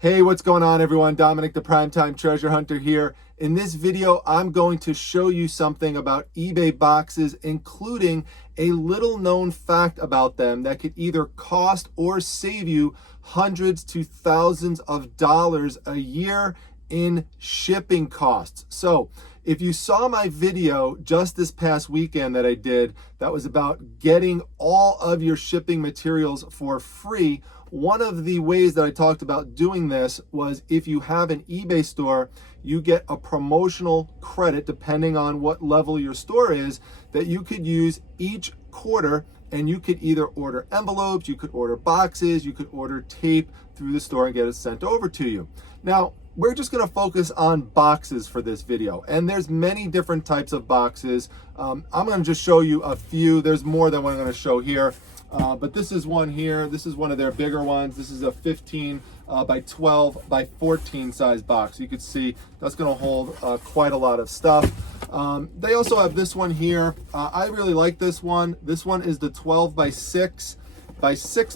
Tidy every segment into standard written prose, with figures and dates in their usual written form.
Hey, what's going on everyone? Dominic the Primetime Treasure Hunter here. In this video, I'm going to show you something about eBay boxes, including a little known fact about them that could either cost or save you hundreds to thousands of dollars a year in shipping costs. So if you saw my video just this past weekend that I did, that was about getting all of your shipping materials for free. One of the ways that I talked about doing this was if you have an eBay store, you get a promotional credit depending on what level your store is that you could use each quarter, and you could either order envelopes, you could order boxes, you could order tape through the store and get it sent over to you. Now, we're just going to focus on boxes for this video, and there's many different types of boxes. I'm going to just show you a few. There's more than what I'm going to show here. But this is one here. This is one of their bigger ones. This is a 15 by 12 by 14 size box. You can see that's going to hold quite a lot of stuff. They also have this one here. I really like this one. This one is the 12 by 6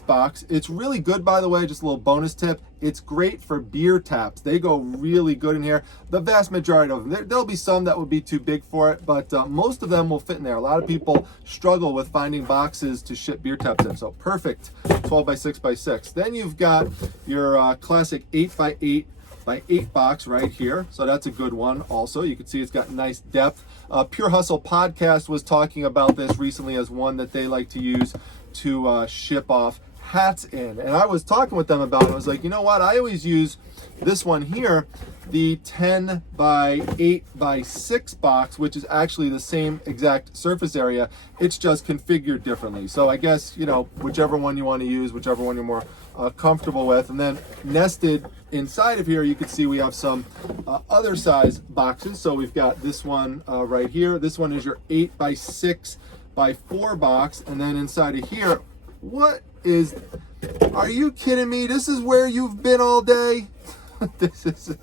box. It's really good, by the way. Just a little bonus tip. It's great for beer taps. They go really good in here. The vast majority of them. There'll be some that would be too big for it, but most of them will fit in there. A lot of people struggle with finding boxes to ship beer taps in. So perfect 12 by 6 by 6. Then you've got your classic 8 by 8 by 8 box right here. So that's a good one also. You can see it's got nice depth. Pure Hustle Podcast was talking about this recently as one that they like to use to ship off hats in. And I was talking with them about it. I was like, you know what? I always use this one here, the 10 by 8 by 6 box, which is actually the same exact surface area. It's just configured differently. So I guess, you know, whichever one you want to use, whichever one you're more comfortable with. And then nested inside of here, you can see we have some other size boxes. So we've got this one right here. This one is your 8 by 6 by 4 box. And then inside of here, are you kidding me? This is where you've been all day? This is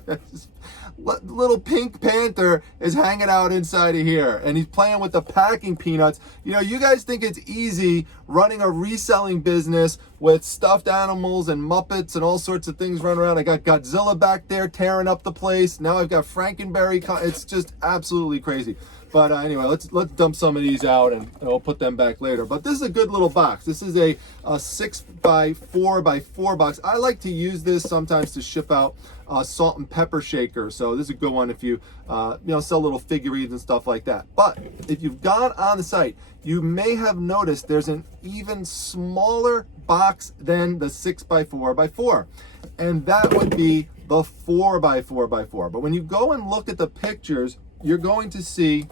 little Pink Panther is hanging out inside of here, and he's playing with the packing peanuts. You know, you guys think it's easy running a reselling business with stuffed animals and Muppets and all sorts of things running around. I got Godzilla back there tearing up the place. Now I've got Frankenberry. It's just absolutely crazy. But anyway, let's dump some of these out and we'll put them back later. But this is a good little box. This is a 6 by 4 by 4 box. I like to use this sometimes to ship out salt and pepper shakers. So this is a good one if you sell little figurines and stuff like that. But if you've gone on the site, you may have noticed there's an even smaller box than the 6 by 4 by 4, and that would be the 4 by 4 by 4. But when you go and look at the pictures, you're going to see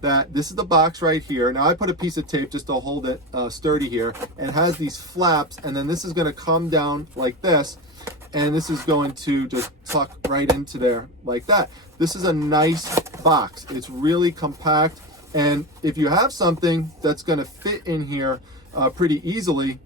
that this is the box right here. Now I put a piece of tape just to hold it sturdy here, and it has these flaps, and then this is going to come down like this, and this is going to just tuck right into there like that. This is a nice box. It's really compact, and if you have something that's going to fit in here pretty easily,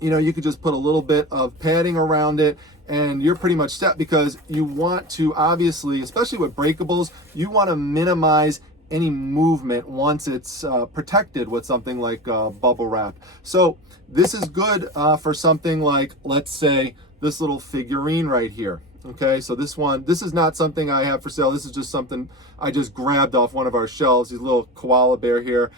you know, you could just put a little bit of padding around it and you're pretty much set, because you want to, obviously, especially with breakables, you want to minimize any movement once it's protected with something like bubble wrap. So this is good for something like, let's say, this little figurine right here. Okay, so this is not something I have for sale. This is just something I just grabbed off one of our shelves. These little koala bear here.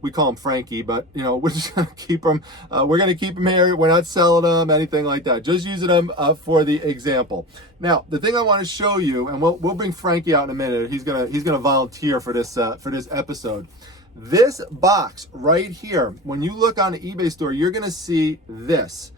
We call him Frankie, but you know, we're just gonna keep him. We're gonna keep him here. We're not selling them, anything like that. Just using them for the example. Now, the thing I want to show you, and we'll bring Frankie out in a minute. He's gonna volunteer for this episode. This box right here, when you look on the eBay store, you're gonna see this.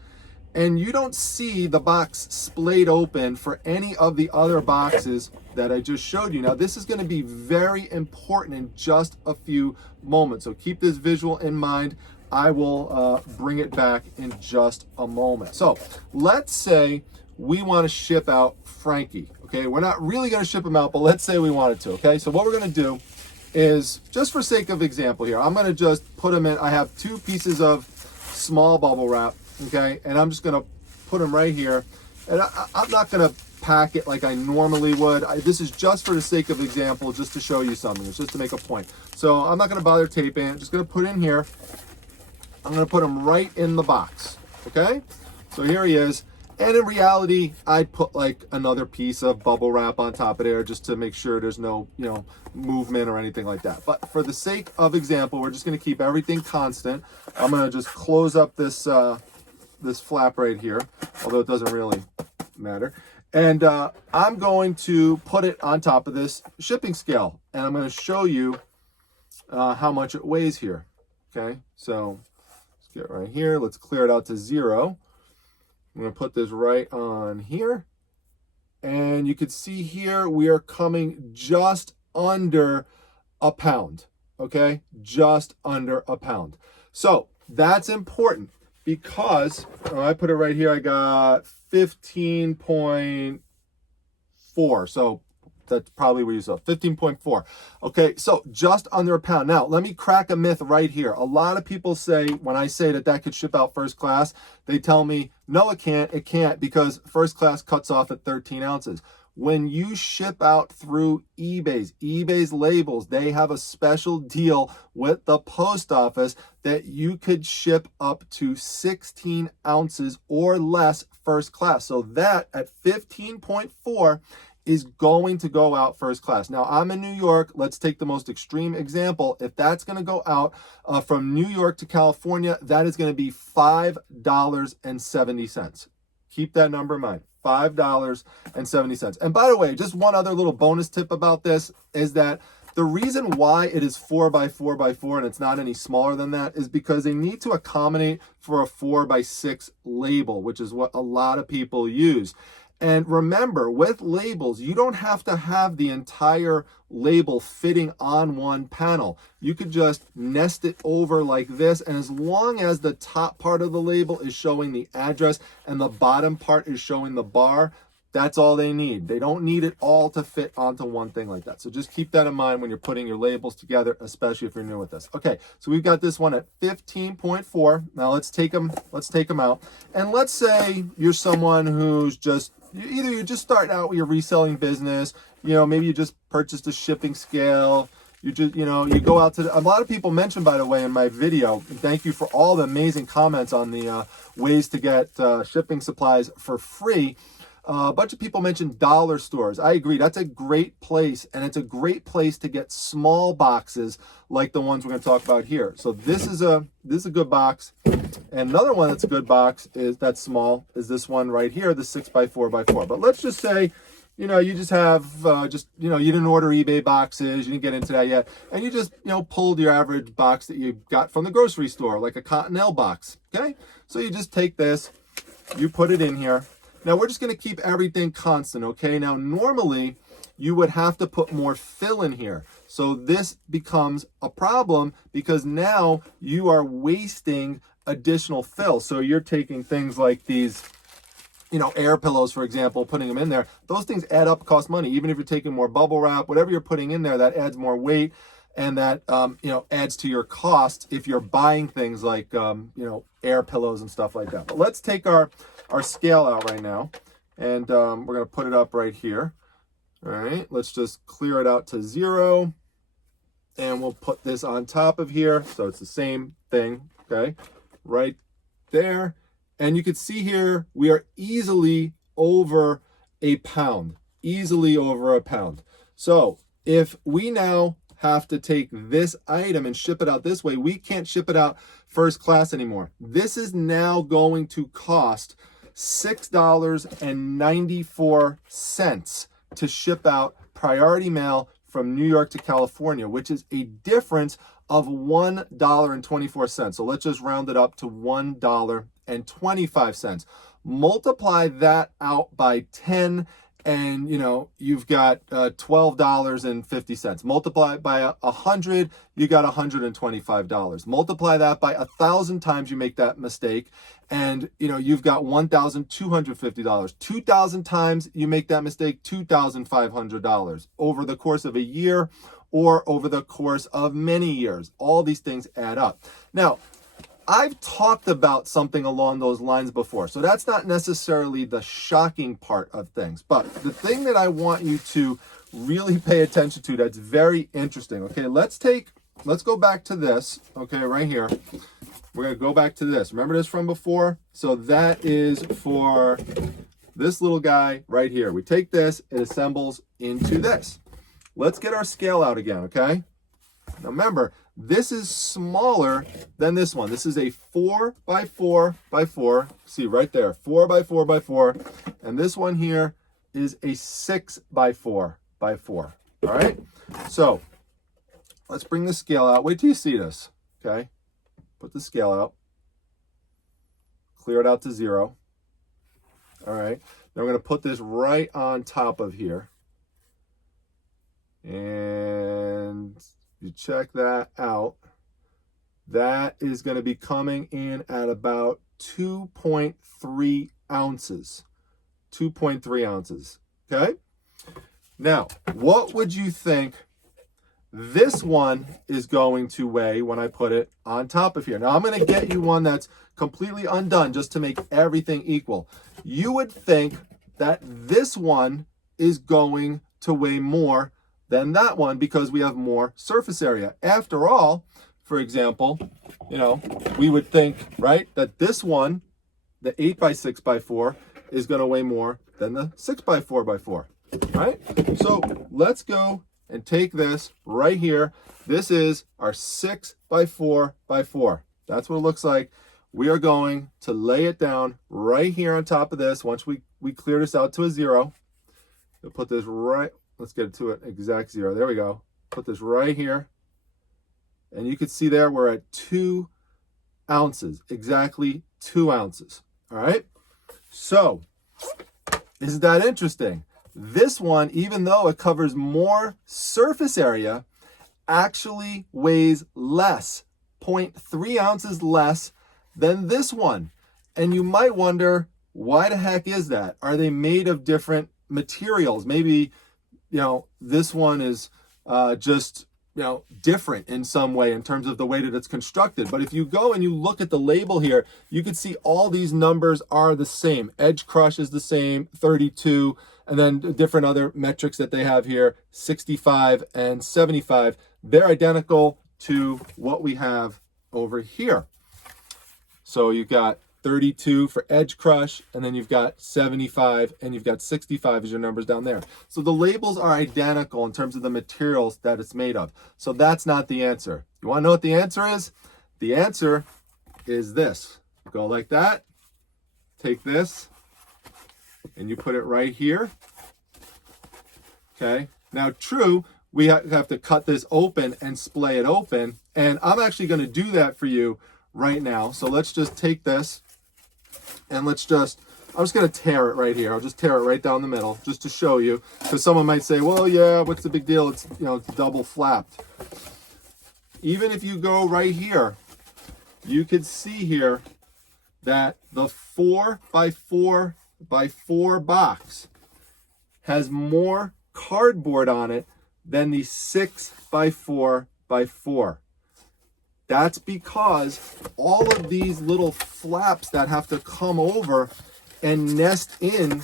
And you don't see the box splayed open for any of the other boxes that I just showed you. Now, this is going to be very important in just a few moments. So keep this visual in mind. I will bring it back in just a moment. So let's say we want to ship out Frankie. Okay, we're not really going to ship him out, but let's say we wanted to. Okay, so what we're going to do is, just for sake of example here, I'm going to just put him in. I have 2 pieces of small bubble wrap. Okay, and I'm just gonna put them right here, and I'm not gonna pack it like I normally would. This is just for the sake of example, just to show you something. It's just to make a point. So I'm not gonna bother taping it. Just gonna put in here. I'm gonna put them right in the box. Okay, so here he is, And in reality, I'd put like another piece of bubble wrap on top of there just to make sure there's no, movement or anything like that. But for the sake of example, we're just going to keep everything constant. I'm going to just close up this this flap right here, although it doesn't really matter. And I'm going to put it on top of this shipping scale, and I'm going to show you how much it weighs here. Okay, so let's get right here. Let's clear it out to 0. I'm going to put this right on here, and you can see here we are coming just under a pound. Okay, just under a pound. So that's important because I put it right here. I got 15.4. So that's probably what you saw, 15.4. Okay, so just under a pound. Now, let me crack a myth right here. A lot of people say, when I say that could ship out first class, they tell me, no, it can't because first class cuts off at 13 ounces. When you ship out through eBay's labels, they have a special deal with the post office that you could ship up to 16 ounces or less first class. So that at 15.4 is going to go out first class. Now, I'm in New York. Let's take the most extreme example. If that's going to go out from New York to California, that is going to be $5.70. Keep that number in mind, $5.70. And by the way, just one other little bonus tip about this is that the reason why it is 4x4x4 and it's not any smaller than that is because they need to accommodate for a 4x6 label, which is what a lot of people use. And remember, with labels, you don't have to have the entire label fitting on one panel. You could just nest it over like this, and as long as the top part of the label is showing the address and the bottom part is showing the bar, that's all they need. They don't need it all to fit onto one thing like that. So just keep that in mind when you're putting your labels together, especially if you're new with this. Okay, so we've got this one at 15.4. Now let's take them out. And let's say you're someone who's just, either you're just starting out with your reselling business, maybe you just purchased a shipping scale, you just, you go out to, a lot of people mentioned, by the way, in my video, thank you for all the amazing comments on the ways to get shipping supplies for free. A bunch of people mentioned dollar stores. I agree. That's a great place, and it's a great place to get small boxes like the ones we're going to talk about here. So this is a good box. And another one that's a good box that's small is this one right here, the 6x4x4. But let's just say, you just have you didn't order eBay boxes, you didn't get into that yet, and you just pulled your average box that you got from the grocery store, like a Cottonelle box. Okay, so you just take this, you put it in here. Now we're just going to keep everything constant, okay? Now normally you would have to put more fill in here. So this becomes a problem because now you are wasting additional fill. So you're taking things like these, air pillows, for example, putting them in there. Those things add up, cost money. Even if you're taking more bubble wrap, whatever you're putting in there, that adds more weight. And that, adds to your cost if you're buying things like, air pillows and stuff like that. But let's take our scale out right now, and we're going to put it up right here. All right, let's just clear it out to 0, and we'll put this on top of here. So it's the same thing, okay, right there. And you can see here, we are easily over a pound, So if we now have to take this item and ship it out this way, we can't ship it out first class anymore. This is now going to cost $6.94 to ship out priority mail from New York to California, which is a difference of $1.24. So let's just round it up to $1.25. Multiply that out by 10, and you've got $12.50. Multiply it by 100, you got $125. Multiply that by 1,000 times you make that mistake, and you've got $1,250. 2,000 times you make that mistake, $2,500 over the course of a year or over the course of many years. All these things add up. Now, I've talked about something along those lines before, so that's not necessarily the shocking part of things. But the thing that I want you to really pay attention to that's very interesting, okay, let's go back to this, okay, right here. We're we're going to go back to this. Remember this from before? So that is for this little guy right here. We take this, it assembles into this. Let's get our scale out again, okay? Now remember, this is smaller than this one. This is a 4 by 4 by 4. See right there, 4 by 4 by 4. And this one here is a 6 by 4 by 4. All right? So let's bring the scale out. Wait till you see this, okay? Put the scale out. Clear it out to 0. All right. Then we're going to put this right on top of here. And you check that out. That is going to be coming in at about 2.3 ounces. 2.3 ounces. Okay? Now, what would you think this one is going to weigh when I put it on top of here? Now, I'm going to get you one that's completely undone just to make everything equal. You would think that this one is going to weigh more than that one because we have more surface area. After all, for example, we would think, right, that this one, the 8 by 6 by 4, is going to weigh more than the 6 by 4 by 4, right? So let's go and take this right here. This is our 6 by 4 by 4. That's what it looks like. We are going to lay it down right here on top of this. Once we clear this out to a 0, we'll put this right, let's get it to an exact 0. There we go. Put this right here. And you can see there we're at 2 ounces, exactly 2 ounces. All right. So isn't that interesting? This one, even though it covers more surface area, actually weighs less, 0.3 ounces less than this one. And you might wonder, why the heck is that? Are they made of different materials? Maybe, this one is just, different in some way in terms of the way that it's constructed. But if you go and you look at the label here, you can see all these numbers are the same. Edge crush is the same, 32, and then different other metrics that they have here, 65 and 75. They're identical to what we have over here. So you've got 32 for edge crush, and then you've got 75, and you've got 65 as your numbers down there. So the labels are identical in terms of the materials that it's made of. So that's not the answer. You want to know what the answer is? The answer is this. Go like that. Take this, and you put it right here. Okay. Now, true, we have to cut this open and splay it open, and I'm actually going to do that for you right now. So let's just take this. And I'm just going to tear it right here. I'll just tear it right down the middle just to show you. Because someone might say, well, yeah, what's the big deal? It's, it's double flapped. Even if you go right here, you could see here that the 4 by 4 by 4 box has more cardboard on it than the 6 by 4 by 4. That's because all of these little flaps that have to come over and nest in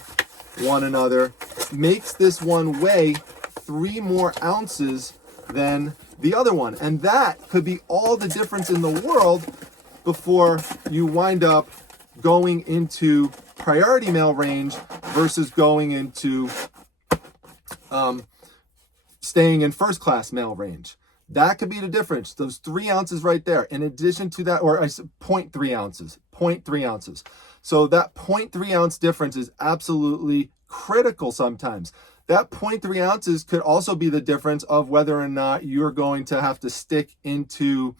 one another makes this one weigh 3 more ounces than the other one. And that could be all the difference in the world before you wind up going into priority mail range versus going into staying in first class mail range. That could be the difference. Those 3 ounces right there. In addition to that, or 0.3 ounces, 0.3 ounces. So that 0.3 ounce difference is absolutely critical sometimes. That 0.3 ounces could also be the difference of whether or not you're going to have to stick into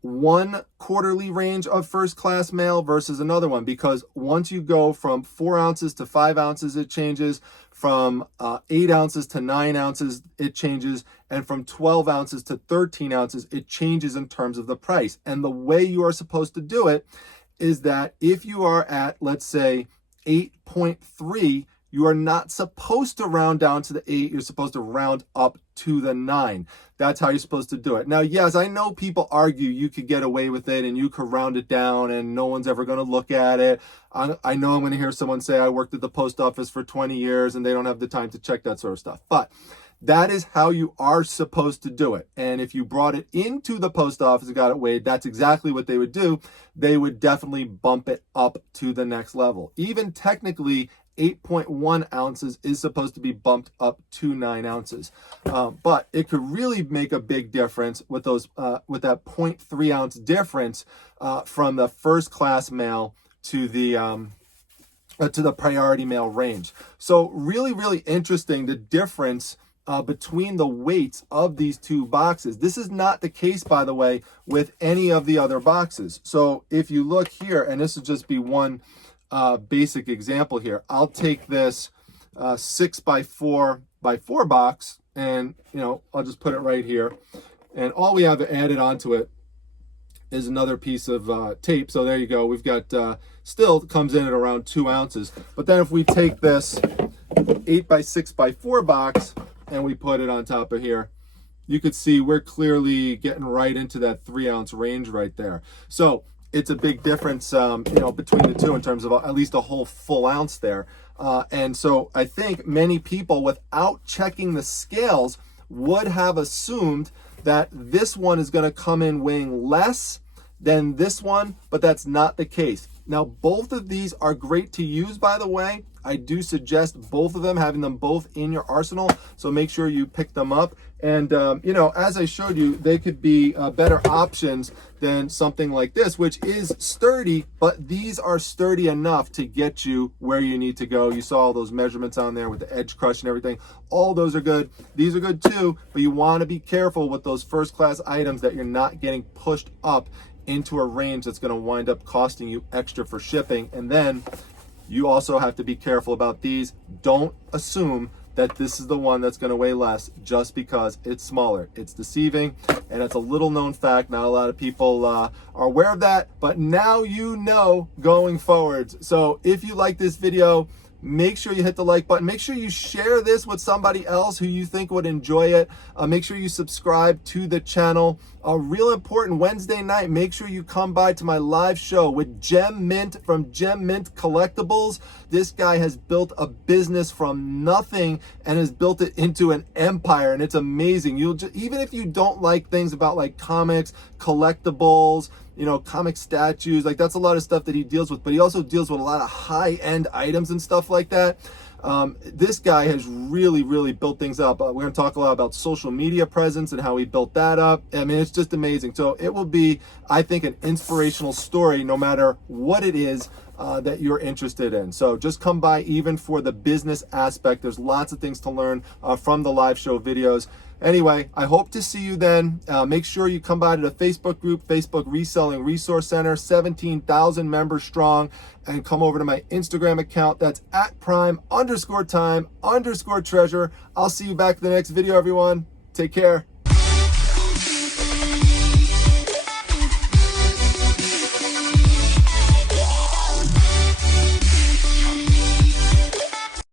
one quarterly range of first class mail versus another one, because once you go from 4 ounces to 5 ounces, it changes. From 8 ounces to 9 ounces, it changes. And from 12 ounces to 13 ounces, it changes in terms of the price. And the way you are supposed to do it is that if you are at, let's say, 8.3, you are not supposed to round down to the 8. You're supposed to round up to the 9. That's how you're supposed to do it. Now, yes, I know people argue you could get away with it and you could round it down and no one's ever going to look at it. I know I'm going to hear someone say, I worked at the post office for 20 years and they don't have the time to check that sort of stuff. But that is how you are supposed to do it. And if you brought it into the post office and got it weighed, that's exactly what they would do. They would definitely bump it up to the next level. Even technically, 8.1 ounces is supposed to be bumped up to 9 ounces. But it could really make a big difference with those with that 0.3 ounce difference from the first class mail to the priority mail range. So really, really interesting, the difference between the weights of these two boxes. This is not the case, by the way, with any of the other boxes. So if you look here, and this would just be one basic example here. I'll take this 6x4 by 4 box, and I'll just put it right here. And all we have added onto it is another piece of tape. So there you go. We've got still comes in at around 2 ounces. But then if we take this 8x6x4 box and we put it on top of here, you could see we're clearly getting right into that 3 ounce range right there. So it's a big difference, between the two in terms of at least a whole full ounce there. And so I think many people, without checking the scales, would have assumed that this one is going to come in weighing less than this one, but that's not the case. Now, both of these are great to use, by the way. I do suggest both of them, having them both in your arsenal. So make sure you pick them up. And, as I showed you, they could be better options than something like this, which is sturdy, but these are sturdy enough to get you where you need to go. You saw all those measurements on there with the edge crush and everything. All those are good. These are good too, but you want to be careful with those first class items that you're not getting pushed up into a range that's going to wind up costing you extra for shipping. And then you also have to be careful about these. Don't assume that this is the one that's going to weigh less just because it's smaller. It's deceiving, and it's a little known fact. Not a lot of people are aware of that, but now you know going forwards. So if you like this video, make sure you hit the like button. Make sure you share this with somebody else who you think would enjoy it. Make sure you subscribe to the channel. A real important Wednesday night, make sure you come by to my live show with Gem Mint from Gem Mint Collectibles. This guy has built a business from nothing and has built it into an empire, and it's amazing. Even if you don't like things about like comics, collectibles, comic statues, like that's a lot of stuff that he deals with, but he also deals with a lot of high-end items and stuff like that. This guy has really, really built things up. We're going to talk a lot about social media presence and how he built that up. I mean, it's just amazing. So it will be, I think, an inspirational story no matter what it is that you're interested in. So just come by even for the business aspect. There's lots of things to learn from the live show videos. Anyway, I hope to see you then. Make sure you come by to the Facebook group, Facebook Reselling Resource Center, 17,000 members strong, and come over to my Instagram account. That's @prime_time_treasure. I'll see you back in the next video, everyone. Take care.